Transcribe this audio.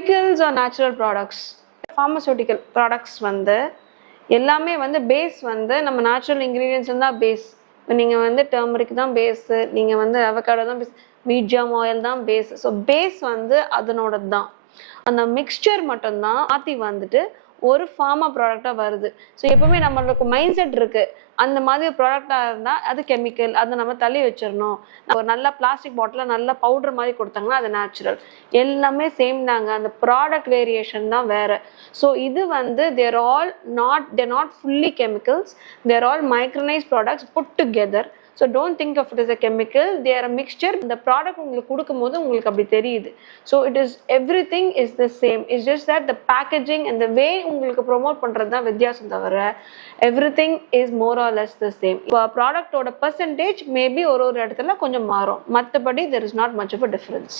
Chemicals are natural products. Pharmaceutical products வந்து எல்லாமே வந்து பேஸ் வந்து நம்ம நேச்சுரல் இன்க்ரீடியன்ஸ் தான் பேஸ். இப்போ நீங்கள் வந்து டர்மரிக் தான் பேஸு, நீங்கள் வந்து அவகாடோ தான் பேஸ், மீடியம் ஆயில் தான் பேஸ். ஸோ பேஸ் வந்து அதனோட தான். அந்த மிக்சர் மட்டும்தான் மாற்றி வந்துட்டு ஒரு ஃபார்மா ப்ராடக்டாக வருது. ஸோ எப்பவுமே நம்மளுக்கு மைண்ட் செட் இருக்கு, அந்த மாதிரி ப்ராடக்டாக இருந்தால் அது கெமிக்கல், அதை நம்ம தள்ளி வச்சிடணும். ஒரு நல்ல பிளாஸ்டிக் பாட்டில் நல்ல பவுடர் மாதிரி கொடுத்தாங்கன்னா அது நேச்சுரல். எல்லாமே சேம் தாங்க, அந்த ப்ராடக்ட் வேரியேஷன் தான் வேற. ஸோ இது வந்து they're not fully chemicals, they're all micronised products put together. So don't think of it as a chemical, they are a mixture. The product உங்களுக்கு கொடுக்கும்போது உங்களுக்கு அப்படி தெரியுது. So it is, everything is the same, it's just that the packaging and the way உங்களுக்கு promote பண்றது தான் வித்தியாசம் தவிர everything is more or less the same. இப்போ ப்ராடக்டோட பர்சன்டேஜ் மேபி ஒரு இடத்துல கொஞ்சம் மாறும், மற்றபடி there is not much of a difference.